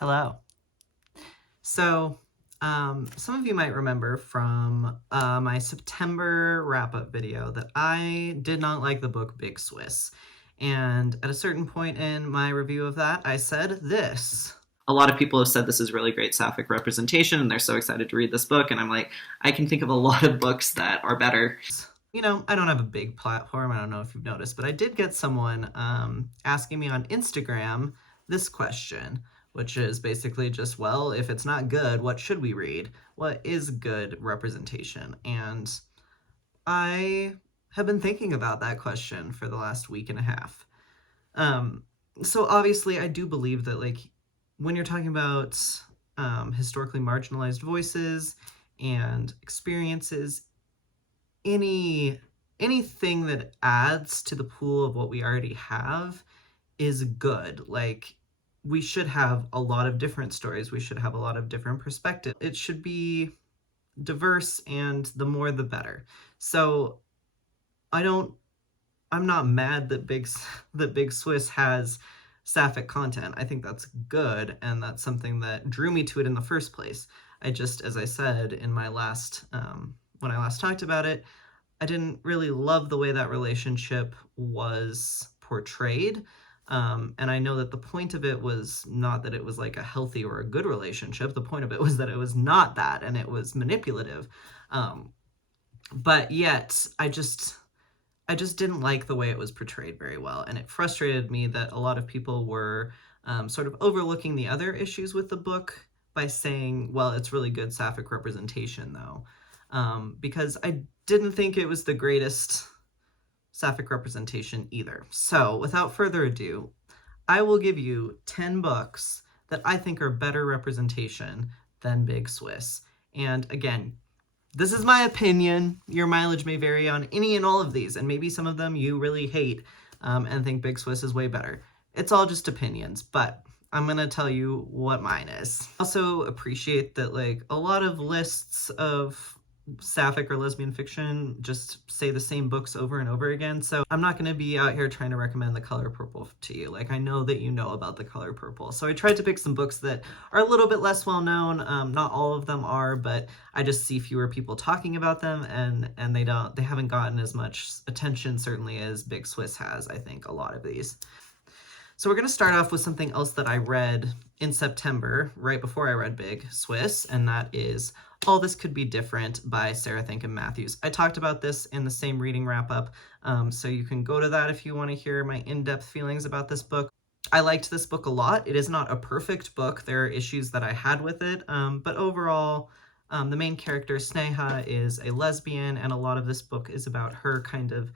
Hello. Some of you might remember from my September wrap-up video that I did not like the book Big Swiss. And at a certain point in my review of that, I said this. A lot of people have said this is really great sapphic representation and they're so excited to read this book, and I'm like, I can think of a lot of books that are better. You know, I don't have a big platform, I don't know if you've noticed, but I did get someone asking me on Instagram this question, which is basically just, well, if it's not good, what should we read? What is good representation? And I have been thinking about that question for the last week and a half. Um, so obviously, I do believe that, like, when you're talking about historically marginalized voices and experiences, anything that adds to the pool of what we already have is good. Like, we should have a lot of different stories. We should have a lot of different perspectives. It should be diverse, and the more the better. So I'm not mad that Big Swiss has sapphic content. I think that's good, and that's something that drew me to it in the first place. I just, as I said in my last when I last talked about it, I didn't really love the way that relationship was portrayed. And I know that the point of it was not that it was like a healthy or a good relationship. The point of it was that it was not that, and it was manipulative. But yet, I just didn't like the way it was portrayed very well, and it frustrated me that a lot of people were sort of overlooking the other issues with the book by saying, well, it's really good sapphic representation, though, because I didn't think it was the greatest sapphic representation either. So, without further ado, I will give you 10 books that I think are better representation than Big Swiss. And again, this is my opinion. Your mileage may vary on any and all of these, and maybe some of them you really hate and think Big Swiss is way better. It's all just opinions, but I'm gonna tell you what mine is. I also appreciate that, like, a lot of lists of sapphic or lesbian fiction just say the same books over and over again, so I'm not going to be out here trying to recommend The Color Purple to you. Like, I know that you know about The Color Purple, so I tried to pick some books that are a little bit less well known. Not all of them are, but I just see fewer people talking about them, and they haven't gotten as much attention, certainly, as Big Swiss has. I think a lot of these. So we're going to start off with something else that I read in September, right before I read Big Swiss, and that is All This Could Be Different by Sarah Thinken Matthews. I talked about this in the same reading wrap-up, so you can go to that if you want to hear my in-depth feelings about this book. I liked this book a lot. It is not a perfect book. There are issues that I had with it, but overall, the main character, Sneha, is a lesbian, and a lot of this book is about her kind of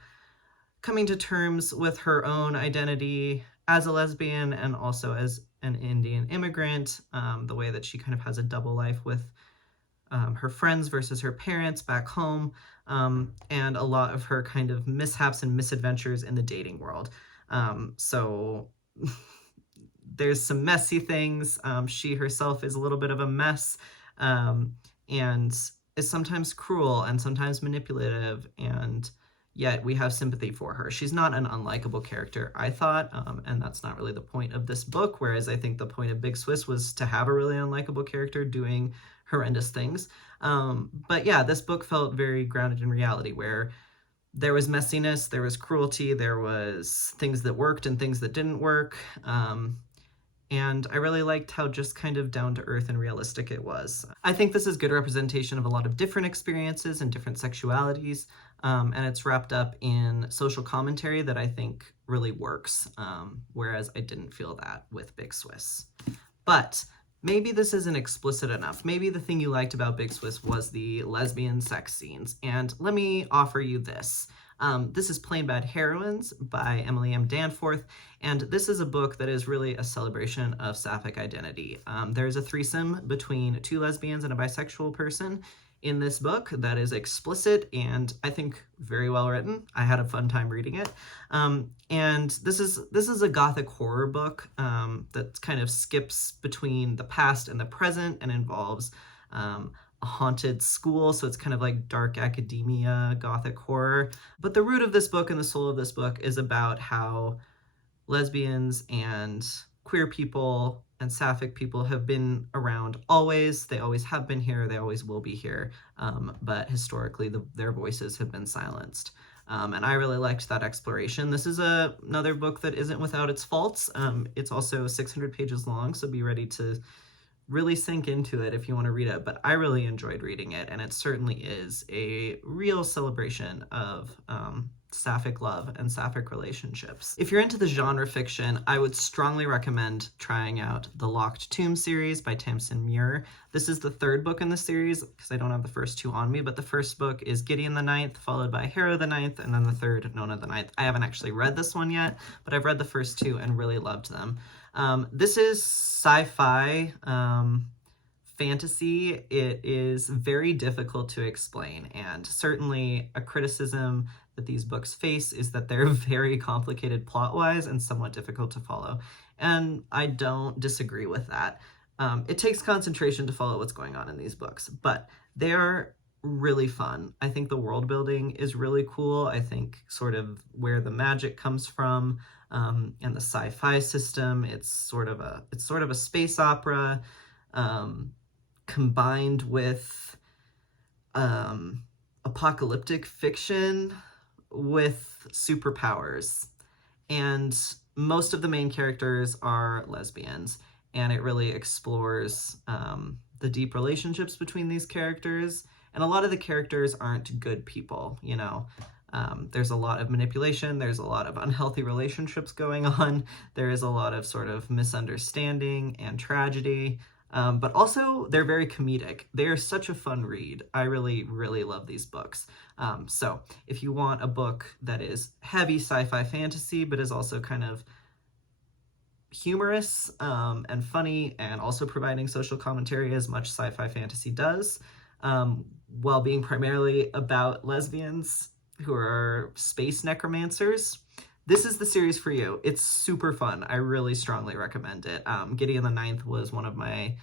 coming to terms with her own identity as a lesbian and also as an Indian immigrant, the way that she kind of has a double life with her friends versus her parents back home, and a lot of her kind of mishaps and misadventures in the dating world. So there's some messy things. She herself is a little bit of a mess, and is sometimes cruel and sometimes manipulative, and yet we have sympathy for her. She's not an unlikable character, I thought, and that's not really the point of this book, whereas I think the point of Big Swiss was to have a really unlikable character doing horrendous things. But yeah, this book felt very grounded in reality, where there was messiness, there was cruelty, there was things that worked and things that didn't work. And I really liked how just kind of down-to-earth and realistic it was. I think this is good representation of a lot of different experiences and different sexualities, and it's wrapped up in social commentary that I think really works, whereas I didn't feel that with Big Swiss. But maybe this isn't explicit enough. Maybe the thing you liked about Big Swiss was the lesbian sex scenes, and let me offer you this. This is Plain Bad Heroines by Emily M. Danforth, and this is a book that is really a celebration of sapphic identity. There's a threesome between two lesbians and a bisexual person in this book that is explicit and I think very well written. I had a fun time reading it. And this is a gothic horror book that kind of skips between the past and the present and involves a haunted school, so it's kind of like dark academia, gothic horror. But the root of this book and the soul of this book is about how lesbians and queer people and sapphic people have been around always. They always have been here. They always will be here. But historically, their voices have been silenced. And I really liked that exploration. This is another book that isn't without its faults. It's also 600 pages long, so be ready to really sink into it if you want to read it, but I really enjoyed reading it, and it certainly is a real celebration of sapphic love and sapphic relationships. If you're into the genre fiction, I would strongly recommend trying out the Locked Tomb series by Tamsin Muir. This is the third book in the series, because I don't have the first two on me, but the first book is Gideon the Ninth, followed by Harrow the Ninth, and then the third, Nona the Ninth. I haven't actually read this one yet, but I've read the first two and really loved them. This is sci-fi fantasy. It is very difficult to explain, and certainly a criticism that these books face is that they're very complicated plot-wise and somewhat difficult to follow. And I don't disagree with that. It takes concentration to follow what's going on in these books, but they are really fun. I think the world building is really cool. I think sort of where the magic comes from, and the sci-fi system. It's sort of a space opera, combined with apocalyptic fiction with superpowers. And most of the main characters are lesbians, and it really explores the deep relationships between these characters. And a lot of the characters aren't good people, you know. There's a lot of manipulation, there's a lot of unhealthy relationships going on, there is a lot of sort of misunderstanding and tragedy, but also they're very comedic. They are such a fun read. I really, really love these books. So if you want a book that is heavy sci-fi fantasy, but is also kind of humorous and funny, and also providing social commentary as much sci-fi fantasy does, while being primarily about lesbians who are space necromancers, this is the series for you. It's super fun. I really strongly recommend it. Gideon the Ninth was one of my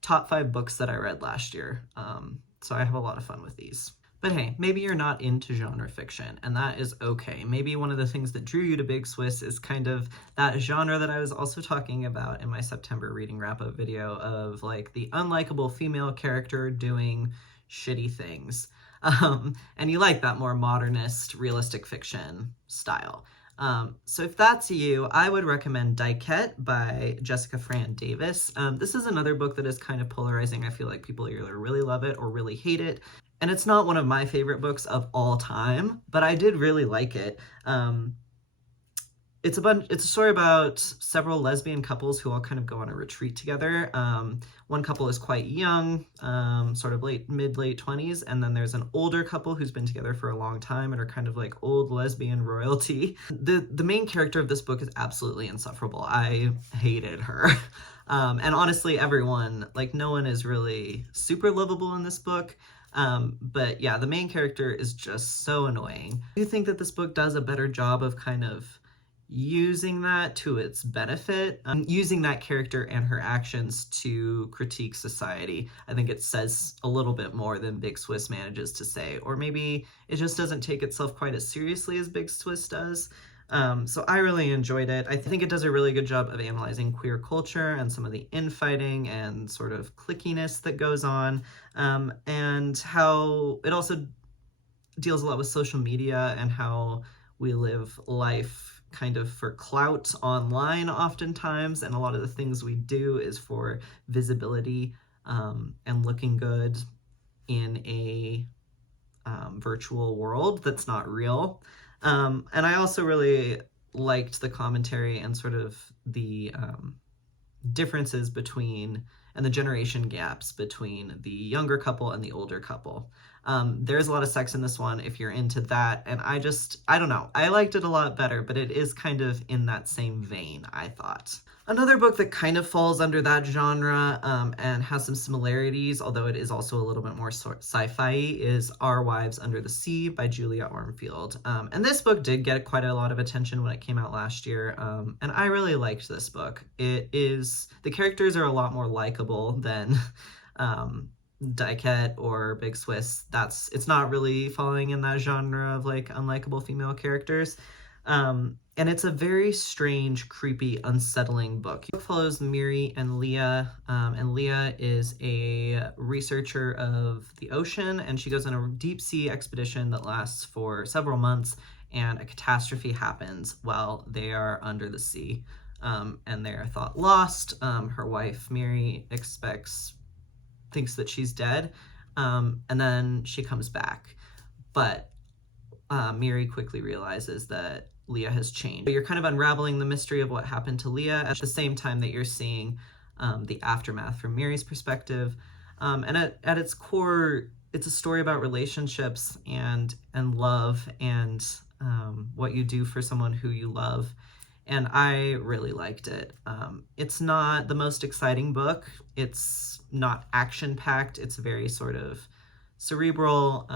top 5 books that I read last year, so I have a lot of fun with these. But hey, maybe you're not into genre fiction, and that is okay. Maybe one of the things that drew you to Big Swiss is kind of that genre that I was also talking about in my September reading wrap-up video of like the unlikable female character doing shitty things. And you like that more modernist, realistic fiction style. So if that's you, I would recommend Dykette by Jessica Fran Davis. This is another book that is kind of polarizing. I feel like people either really love it or really hate it. And it's not one of my favorite books of all time, but I did really like it. It's a story about several lesbian couples who all kind of go on a retreat together. One couple is quite young, sort of mid-late 20s, and then there's an older couple who's been together for a long time and are kind of like old lesbian royalty. The main character of this book is absolutely insufferable. I hated her. And honestly, everyone, like no one is really super lovable in this book. But yeah, the main character is just so annoying. I do think that this book does a better job of kind of using that to its benefit, using that character and her actions to critique society. I think it says a little bit more than Big Swiss manages to say, or maybe it just doesn't take itself quite as seriously as Big Swiss does. So I really enjoyed it. I think it does a really good job of analyzing queer culture and some of the infighting and sort of clickiness that goes on, and how it also deals a lot with social media and how we live life kind of for clout online oftentimes, and a lot of the things we do is for visibility, and looking good in a virtual world that's not real. And I also really liked the commentary and sort of the differences between and the generation gaps between the younger couple and the older couple. There's a lot of sex in this one if you're into that, and I don't know. I liked it a lot better, but it is kind of in that same vein, I thought. Another book that kind of falls under that genre, and has some similarities, although it is also a little bit more sci-fi, is Our Wives Under the Sea by Julia Armfield. And this book did get quite a lot of attention when it came out last year, and I really liked this book. The characters are a lot more likable than Dykette or Big Swiss. It's not really falling in that genre of like unlikable female characters. And it's a very strange, creepy, unsettling book. It follows Miri and Leah, and Leah is a researcher of the ocean, and she goes on a deep sea expedition that lasts for several months, and a catastrophe happens while they are under the sea. And they are thought lost. Her wife, Miri, thinks that she's dead, and then she comes back. But Miri quickly realizes that Leah has changed. So you're kind of unraveling the mystery of what happened to Leah at the same time that you're seeing the aftermath from Miri's perspective. And at its core, it's a story about relationships and love and what you do for someone who you love. And I really liked it. It's not the most exciting book. It's not action-packed. It's very sort of cerebral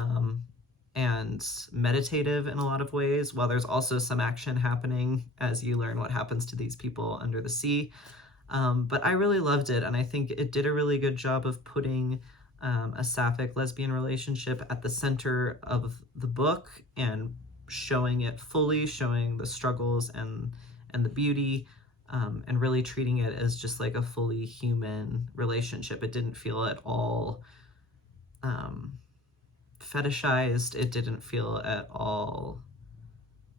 and meditative in a lot of ways, while there's also some action happening as you learn what happens to these people under the sea. But I really loved it, and I think it did a really good job of putting a sapphic lesbian relationship at the center of the book and showing it fully, showing the struggles and the beauty, and really treating it as just like a fully human relationship. It didn't feel at all fetishized. It didn't feel at all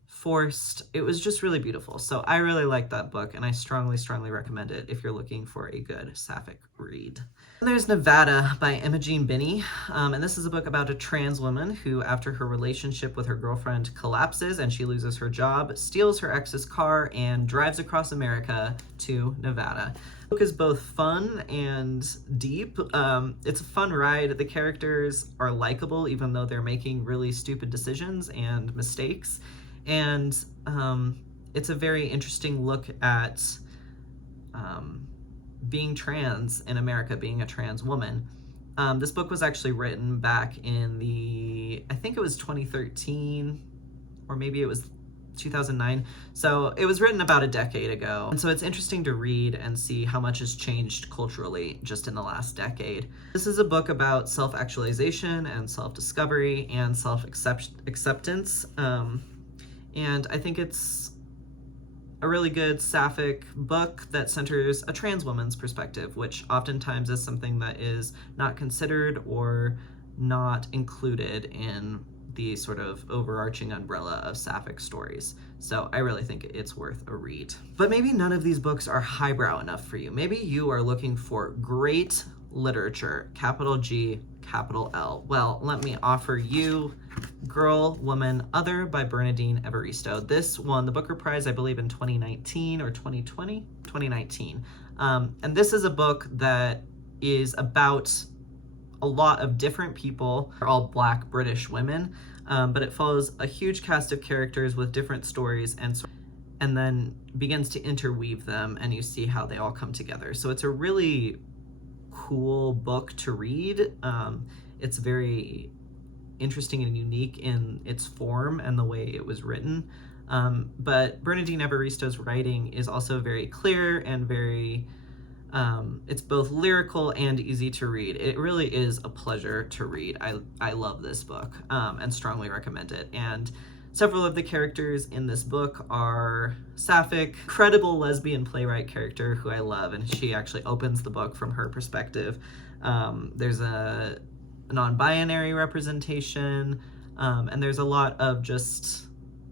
forced. It was just really beautiful. So I really like that book, and I strongly, strongly recommend it if you're looking for a good sapphic read. And there's Nevada by Imogene Binney, and this is a book about a trans woman who, after her relationship with her girlfriend collapses and she loses her job, steals her ex's car and drives across America to Nevada. The book is both fun and deep. It's a fun ride. The characters are likable, even though they're making really stupid decisions and mistakes. And it's a very interesting look at being trans in America, being a trans woman. This book was actually written back in I think it was 2013, or maybe it was 2009. So it was written about a decade ago. And so it's interesting to read and see how much has changed culturally just in the last decade. This is a book about self-actualization and self-discovery and self-acceptance. And I think it's a really good sapphic book that centers a trans woman's perspective, which oftentimes is something that is not considered or not included in the sort of overarching umbrella of sapphic stories. So I really think it's worth a read. But maybe none of these books are highbrow enough for you. Maybe you are looking for great literature, capital G, capital L. Well, let me offer you Girl, Woman, Other by Bernardine Evaristo. This won the Booker Prize, I believe, in 2019 or 2020? 2019. And this is a book that is about a lot of different people. They're all Black British women, but it follows a huge cast of characters with different stories and then begins to interweave them, and you see how they all come together. So it's a really cool book to read. It's very interesting and unique in its form and the way it was written. But Bernardine Evaristo's writing is also very clear and very it's both lyrical and easy to read. It really is a pleasure to read. I love this book and strongly recommend it. And several of the characters in this book are sapphic, credible lesbian playwright character who I love, and she actually opens the book from her perspective. There's a non-binary representation, and there's a lot of just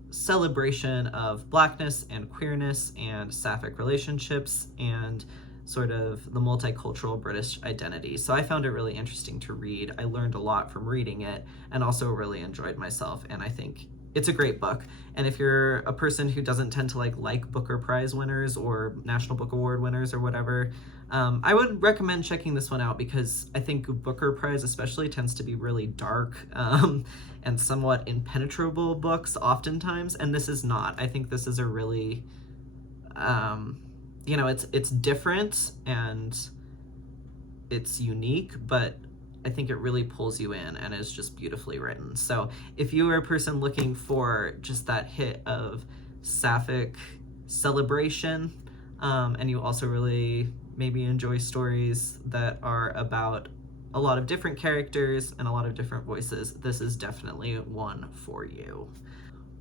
celebration of Blackness and queerness and sapphic relationships and sort of the multicultural British identity. So I found it really interesting to read. I learned a lot from reading it and also really enjoyed myself, and I think it's a great book. And if you're a person who doesn't tend to like Booker Prize winners or National Book Award winners or whatever, I would recommend checking this one out, because I think Booker Prize especially tends to be really dark and somewhat impenetrable books oftentimes, and this is not. I think this is a really, it's different and it's unique, but I think it really pulls you in and is just beautifully written. So if you are a person looking for just that hit of sapphic celebration, and you also really maybe enjoy stories that are about a lot of different characters and a lot of different voices, this is definitely one for you.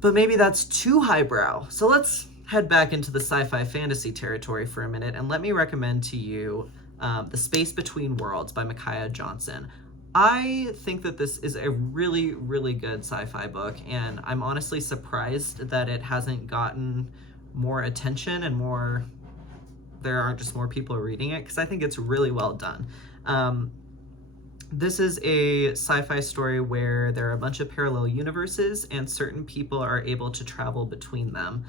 But maybe that's too highbrow. So let's head back into the sci-fi fantasy territory for a minute, and let me recommend to you The Space Between Worlds by Micaiah Johnson. I think that this is a really, really good sci-fi book, and I'm honestly surprised that it hasn't gotten more attention and there aren't just more people reading it, because I think it's really well done. This is a sci-fi story where there are a bunch of parallel universes and certain people are able to travel between them.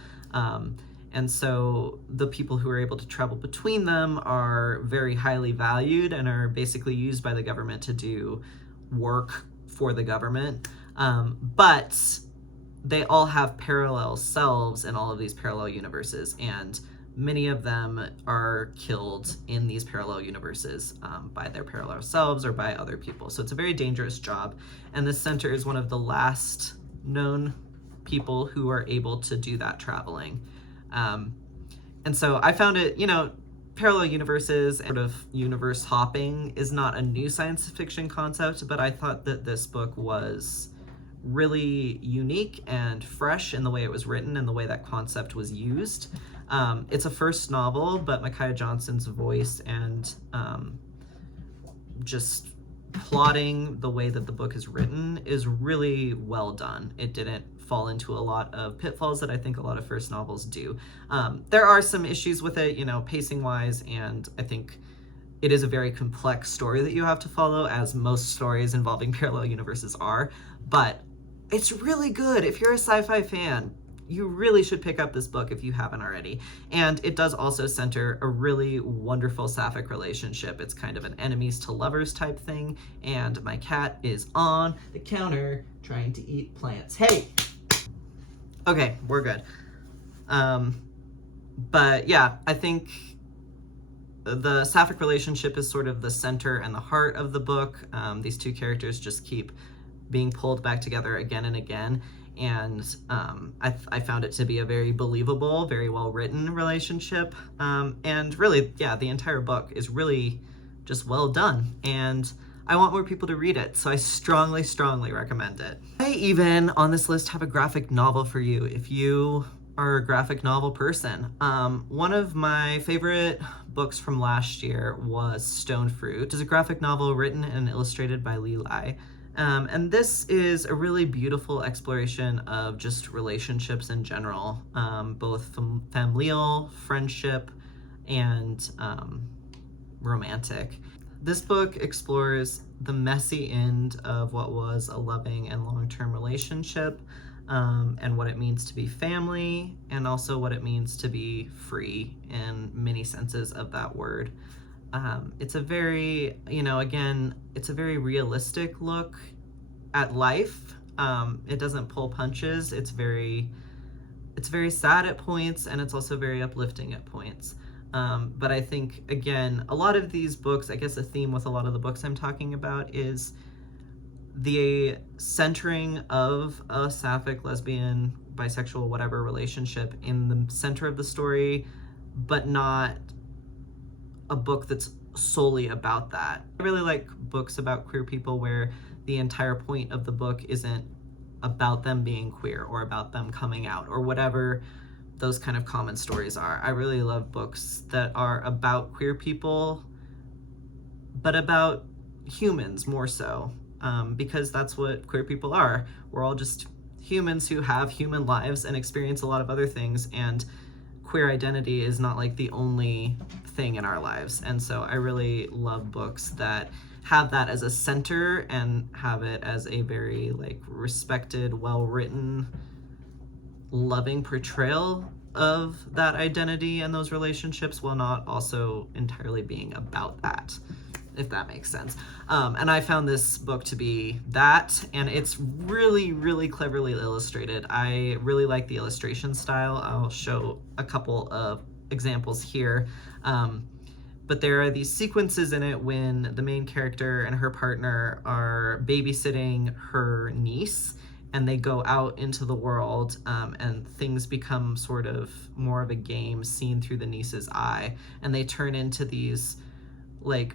And so the people who are able to travel between them are very highly valued and are basically used by the government to do work for the government. But they all have parallel selves in all of these parallel universes, and many of them are killed in these parallel universes by their parallel selves or by other people. So it's a very dangerous job. And this center is one of the last known people who are able to do that traveling. And so I found it, parallel universes and sort of universe hopping is not a new science fiction concept, but I thought that this book was really unique and fresh in the way it was written and the way that concept was used. It's a first novel, but Micaiah Johnson's voice and just plotting the way that the book is written is really well done. It didn't fall into a lot of pitfalls that I think a lot of first novels do. There are some issues with it, pacing wise, and I think it is a very complex story that you have to follow, as most stories involving parallel universes are, but it's really good. If you're a sci-fi fan, you really should pick up this book if you haven't already. And it does also center a really wonderful sapphic relationship. It's kind of an enemies to lovers type thing, and my cat is on the counter trying to eat plants. Hey! Okay, we're good. But yeah, I think the sapphic relationship is sort of the center and the heart of the book. These two characters just keep being pulled back together again and again. And I found it to be a very believable, very well-written relationship. And really, yeah, the entire book is really just well done. And I want more people to read it, so I strongly, strongly recommend it. I even, on this list, have a graphic novel for you if you are a graphic novel person. One of my favorite books from last year was Stone Fruit, which is a graphic novel written and illustrated by Lee Lai. And this is a really beautiful exploration of just relationships in general, both familial, friendship, and romantic. This book explores the messy end of what was a loving and long-term relationship, and what it means to be family, and also what it means to be free in many senses of that word. It's a very, it's a very realistic look at life. It doesn't pull punches. It's very sad at points, and it's also very uplifting at points. But I think, again, a lot of these books, I guess a theme with a lot of the books I'm talking about is the centering of a sapphic, lesbian, bisexual, whatever relationship in the center of the story, but not a book that's solely about that. I really like books about queer people where the entire point of the book isn't about them being queer or about them coming out or whatever those kind of common stories are. I really love books that are about queer people, but about humans more so, because that's what queer people are. We're all just humans who have human lives and experience a lot of other things, and queer identity is not like the only thing in our lives. And so I really love books that have that as a center and have it as a very respected, well-written, loving portrayal of that identity and those relationships, while not also entirely being about that, if that makes sense. And I found this book to be that, and it's really, really cleverly illustrated. I really like the illustration style. I'll show a couple of examples here. But there are these sequences in it when the main character and her partner are babysitting her niece, and they go out into the world, and things become sort of more of a game seen through the niece's eye, and they turn into these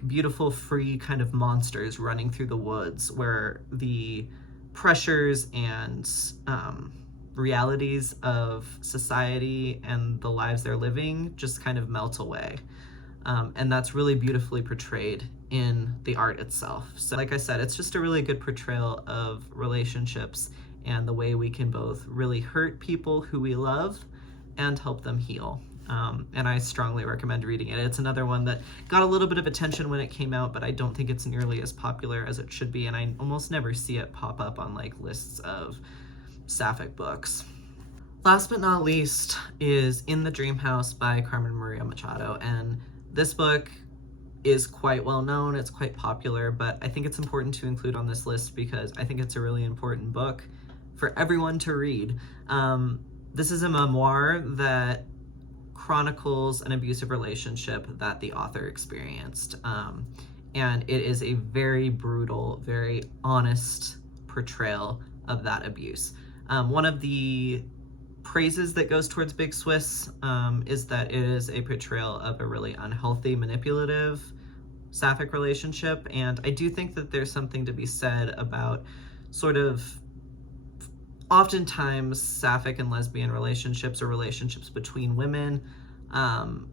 beautiful, free kind of monsters running through the woods, where the pressures and realities of society and the lives they're living just kind of melt away. And that's really beautifully portrayed in the art itself. So like I said, it's just a really good portrayal of relationships and the way we can both really hurt people who we love and help them heal. And I strongly recommend reading it. It's another one that got a little bit of attention when it came out, but I don't think it's nearly as popular as it should be, and I almost never see it pop up on like lists of sapphic books. Last but not least is In the Dream House by Carmen Maria Machado, and this book is quite well known, it's quite popular, but I think it's important to include on this list because I think it's a really important book for everyone to read. This is a memoir that chronicles an abusive relationship that the author experienced. And it is a very brutal, very honest portrayal of that abuse. One of the praises that goes towards Big Swiss is that it is a portrayal of a really unhealthy, manipulative sapphic relationship. And I do think that there's something to be said about sort of oftentimes sapphic and lesbian relationships or relationships between women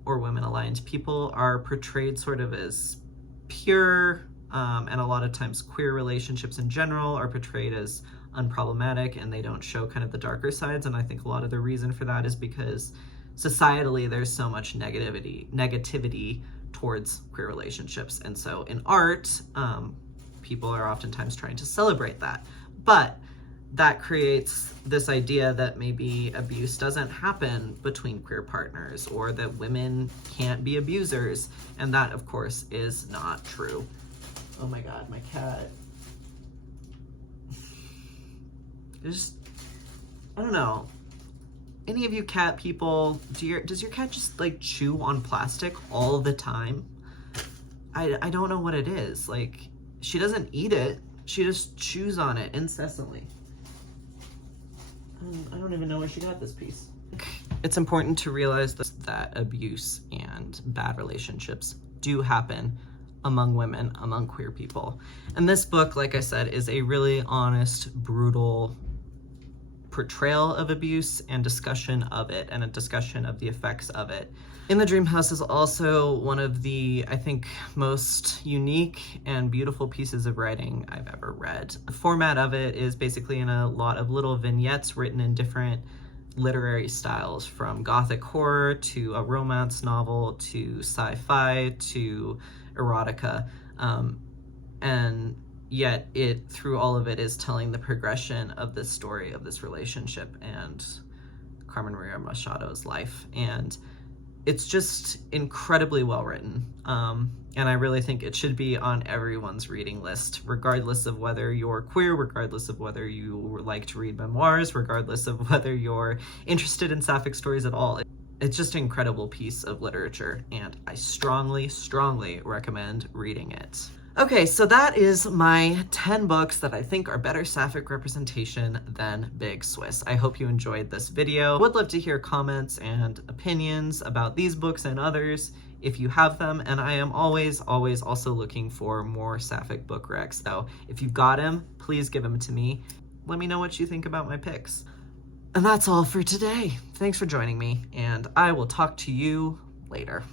or women-aligned people are portrayed sort of as pure, and a lot of times queer relationships in general are portrayed as unproblematic and they don't show kind of the darker sides. And I think a lot of the reason for that is because societally there's so much negativity towards queer relationships. And so in art, people are oftentimes trying to celebrate that. But that creates this idea that maybe abuse doesn't happen between queer partners or that women can't be abusers. And that, of course, is not true. Oh my God, my cat. I don't know. Any of you cat people, does your cat just like chew on plastic all the time? I don't know what it is. Like, she doesn't eat it. She just chews on it incessantly. I don't even know where she got this piece. It's important to realize that abuse and bad relationships do happen among women, among queer people. And this book, like I said, is a really honest, brutal portrayal of abuse and discussion of it, and a discussion of the effects of it. In the Dream House is also one of the, I think, most unique and beautiful pieces of writing I've ever read. The format of it is basically in a lot of little vignettes written in different literary styles, from gothic horror to a romance novel to sci-fi to erotica. And yet it, through all of it, is telling the progression of this story of this relationship and Carmen Maria Machado's life. And it's just incredibly well written. And I really think it should be on everyone's reading list, regardless of whether you're queer, regardless of whether you like to read memoirs, regardless of whether you're interested in sapphic stories at all. It's just an incredible piece of literature, and I strongly, strongly recommend reading it. Okay, so that is my 10 books that I think are better sapphic representation than Big Swiss. I hope you enjoyed this video. Would love to hear comments and opinions about these books and others if you have them, and I am always also looking for more sapphic book recs. So if you've got them, please give them to me. Let me know what you think about my picks. And that's all for today. Thanks for joining me, and I will talk to you later.